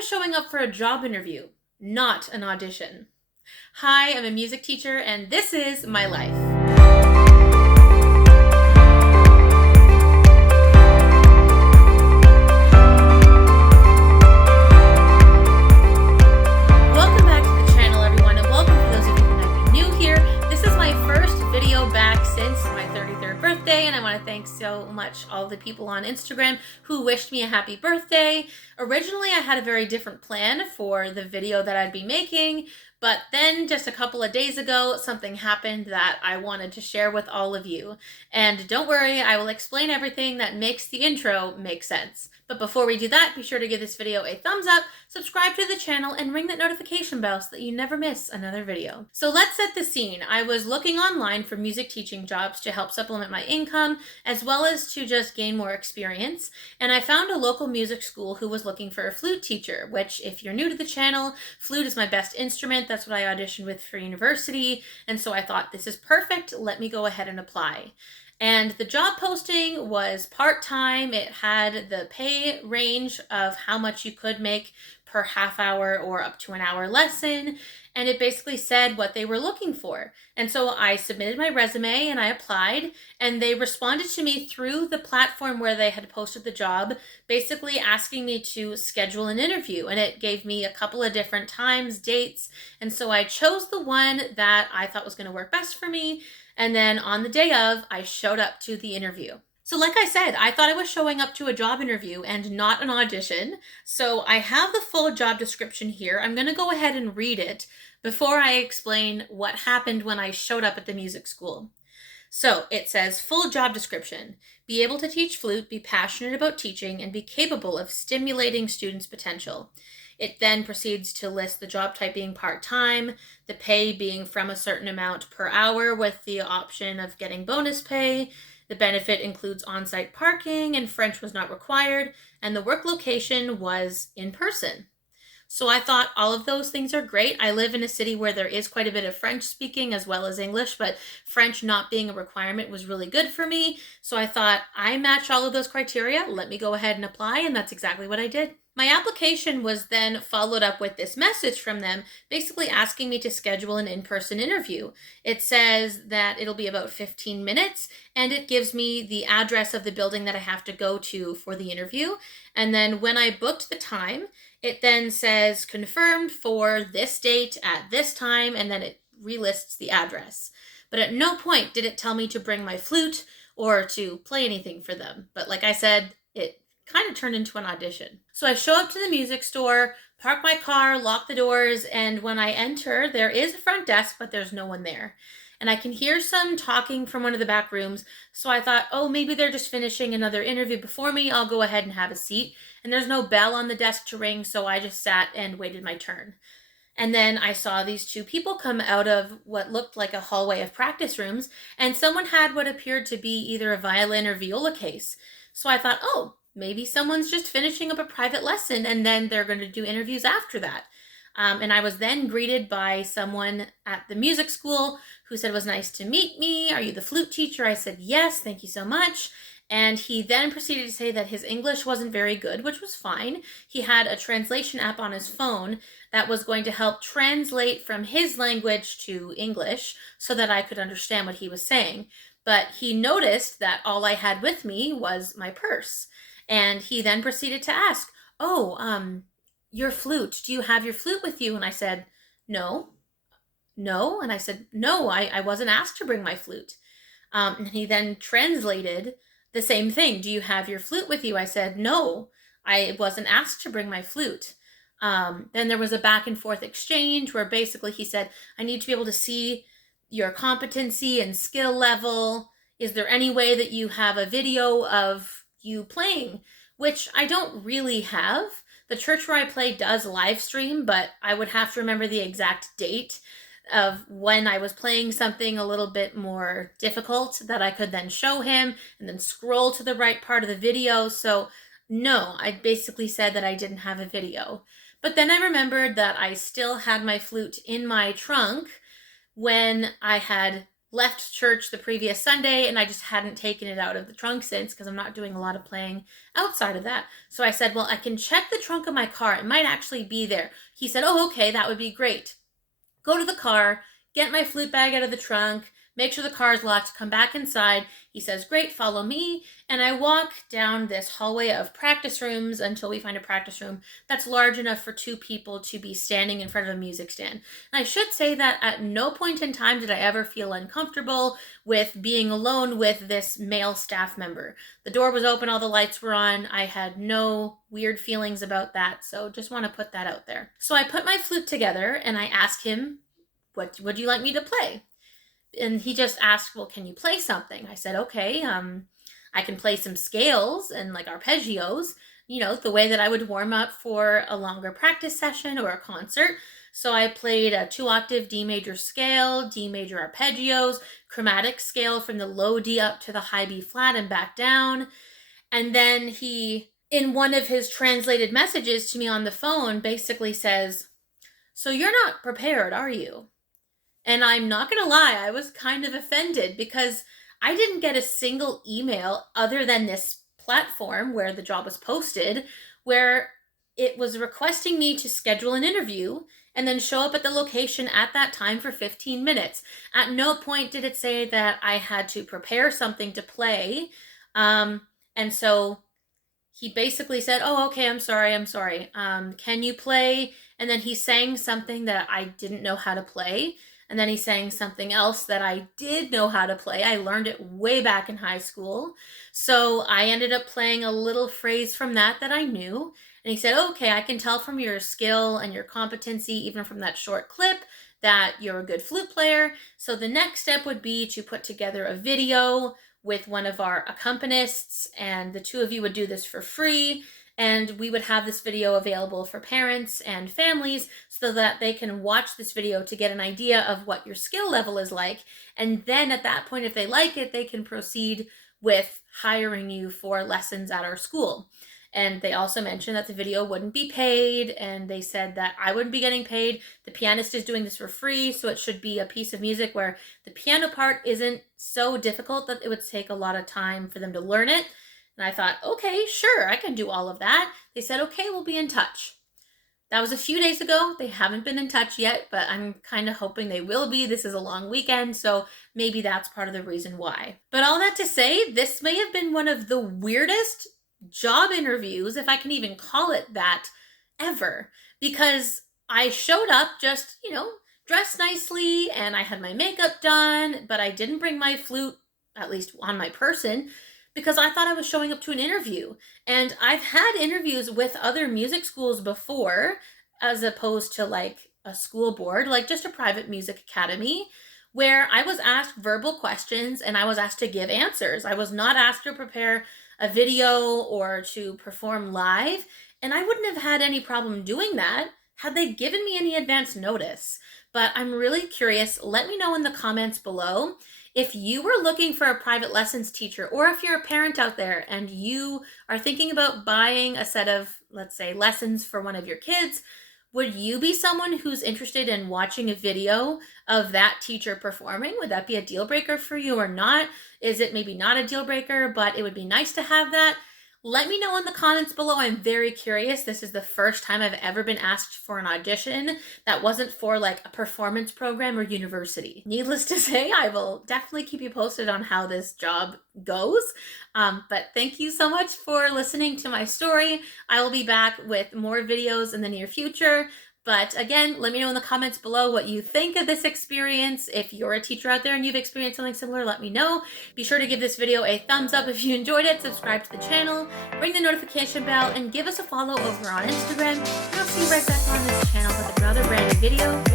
was showing up for a job interview, not an audition. Hi, I'm a music teacher, and this is my life. Welcome back to the channel, everyone, and welcome for those of you who might be new here. This is my first video back since my 33rd birthday, and I want to thank so much all the people on Instagram who wished me a happy birthday. Originally, I had a very different plan for the video that I'd be making, but then just a couple of days ago, something happened that I wanted to share with all of you. And don't worry, I will explain everything that makes the intro make sense. But before we do that, be sure to give this video a thumbs up, subscribe to the channel, and ring that notification bell so that you never miss another video. So let's set the scene. I was looking online for music teaching jobs to help supplement my income, as well as to just gain more experience. And I found a local music school who was looking for a flute teacher, which, if you're new to the channel, flute is my best instrument. That's what I auditioned with for university. And so I thought, this is perfect. Let me go ahead and apply. And the job posting was part-time. It had the pay range of how much you could make per half hour or up to an hour lesson. And it basically said what they were looking for. And so I submitted my resume and I applied, and they responded to me through the platform where they had posted the job, basically asking me to schedule an interview. And it gave me a couple of different times, dates. And so I chose the one that I thought was going to work best for me. And then on the day of, I showed up to the interview. So like I said, I thought I was showing up to a job interview and not an audition. So I have the full job description here. I'm going to go ahead and read it before I explain what happened when I showed up at the music school. So it says, full job description: be able to teach flute, be passionate about teaching, and be capable of stimulating students' potential. It then proceeds to list the job type being part-time, the pay being from a certain amount per hour with the option of getting bonus pay. The benefit includes on-site parking, and French was not required, and the work location was in person. So I thought all of those things are great. I live in a city where there is quite a bit of French speaking as well as English, but French not being a requirement was really good for me. So I thought, I match all of those criteria. Let me go ahead and apply, and that's exactly what I did. My application was then followed up with this message from them, basically asking me to schedule an in-person interview. It says that it'll be about 15 minutes, and it gives me the address of the building that I have to go to for the interview. And then when I booked the time, it then says confirmed for this date at this time, and then it relists the address. But at no point did it tell me to bring my flute or to play anything for them. But like I said, it kind of turned into an audition. So I show up to the music store, park my car, lock the doors, and when I enter, there is a front desk, but there's no one there. And I can hear some talking from one of the back rooms, so I thought, oh, maybe they're just finishing another interview before me. I'll go ahead and have a seat. And there's no bell on the desk to ring, so I just sat and waited my turn. And then I saw these two people come out of what looked like a hallway of practice rooms, and someone had what appeared to be either a violin or viola case. So I thought, oh, maybe someone's just finishing up a private lesson and then they're going to do interviews after that. And I was then greeted by someone at the music school who said it was nice to meet me. Are you the flute teacher? I said, yes, thank you so much. And he then proceeded to say that his English wasn't very good, which was fine. He had a translation app on his phone that was going to help translate from his language to English so that I could understand what he was saying. But he noticed that all I had with me was my purse. And he then proceeded to ask, oh, your flute, do you have your flute with you? And I said, no. And I said, no, I wasn't asked to bring my flute. And he then translated the same thing. Do you have your flute with you? I said, no, I wasn't asked to bring my flute. Then there was a back and forth exchange where basically he said, I need to be able to see your competency and skill level. Is there any way that you have a video of you playing? Which I don't really have. The church where I play does live stream, but I would have to remember the exact date of when I was playing something a little bit more difficult that I could then show him and then scroll to the right part of the video. So no, I basically said that I didn't have a video. But then I remembered that I still had my flute in my trunk when I had left church the previous Sunday and I just hadn't taken it out of the trunk since because I'm not doing a lot of playing outside of that. So I said, well, I can check the trunk of my car. It might actually be there. He said, oh, okay, that would be great. Go to the car, get my flute bag out of the trunk, make sure the car is locked, come back inside. He says, great, follow me. And I walk down this hallway of practice rooms until we find a practice room that's large enough for 2 people to be standing in front of a music stand. And I should say that at no point in time did I ever feel uncomfortable with being alone with this male staff member. The door was open, all the lights were on. I had no weird feelings about that. So just want to put that out there. So I put my flute together and I asked him, what would you like me to play? And he just asked, well, can you play something? I said, okay, I can play some scales and like arpeggios, the way that I would warm up for a longer practice session or a concert. So I played a 2-octave D major scale, D major arpeggios, chromatic scale from the low D up to the high B flat and back down. And then he, in one of his translated messages to me on the phone, basically says, so you're not prepared, are you? And I'm not going to lie, I was kind of offended because I didn't get a single email other than this platform where the job was posted, where it was requesting me to schedule an interview and then show up at the location at that time for 15 minutes. At no point did it say that I had to prepare something to play. And so he basically said, oh, okay, I'm sorry. Can you play? And then he sang something that I didn't know how to play. And then he sang something else that I did know how to play. I learned it way back in high school. So I ended up playing a little phrase from that I knew. And he said, okay, I can tell from your skill and your competency, even from that short clip, that you're a good flute player. So the next step would be to put together a video with one of our accompanists, and the 2 of you would do this for free. And we would have this video available for parents and families so that they can watch this video to get an idea of what your skill level is like. And then at that point, if they like it, they can proceed with hiring you for lessons at our school. And they also mentioned that the video wouldn't be paid, and they said that I wouldn't be getting paid. The pianist is doing this for free, so it should be a piece of music where the piano part isn't so difficult that it would take a lot of time for them to learn it. And I thought, okay, sure, I can do all of that. They said, okay, we'll be in touch. That was a few days ago. They haven't been in touch yet, but I'm kind of hoping they will be. This is a long weekend, so maybe that's part of the reason why. But all that to say, this may have been one of the weirdest job interviews, if I can even call it that, ever. Because I showed up just, dressed nicely, and I had my makeup done, but I didn't bring my flute, at least on my person, because I thought I was showing up to an interview. And I've had interviews with other music schools before, as opposed to like a school board, like just a private music academy, where I was asked verbal questions and I was asked to give answers. I was not asked to prepare a video or to perform live, and I wouldn't have had any problem doing that had they given me any advance notice. But I'm really curious. Let me know in the comments below if you were looking for a private lessons teacher, or if you're a parent out there and you are thinking about buying a set of, let's say, lessons for one of your kids. Would you be someone who's interested in watching a video of that teacher performing? Would that be a deal breaker for you or not? Is it maybe not a deal breaker, but it would be nice to have that? Let me know in the comments below. I'm very curious. This is the first time I've ever been asked for an audition that wasn't for like a performance program or university. Needless to say, I will definitely keep you posted on how this job goes. But thank you so much for listening to my story. I will be back with more videos in the near future. But again, let me know in the comments below what you think of this experience. If you're a teacher out there and you've experienced something similar, let me know. Be sure to give this video a thumbs up if you enjoyed it, subscribe to the channel, ring the notification bell, and give us a follow over on Instagram. And I'll see you right back on this channel with another brand new video.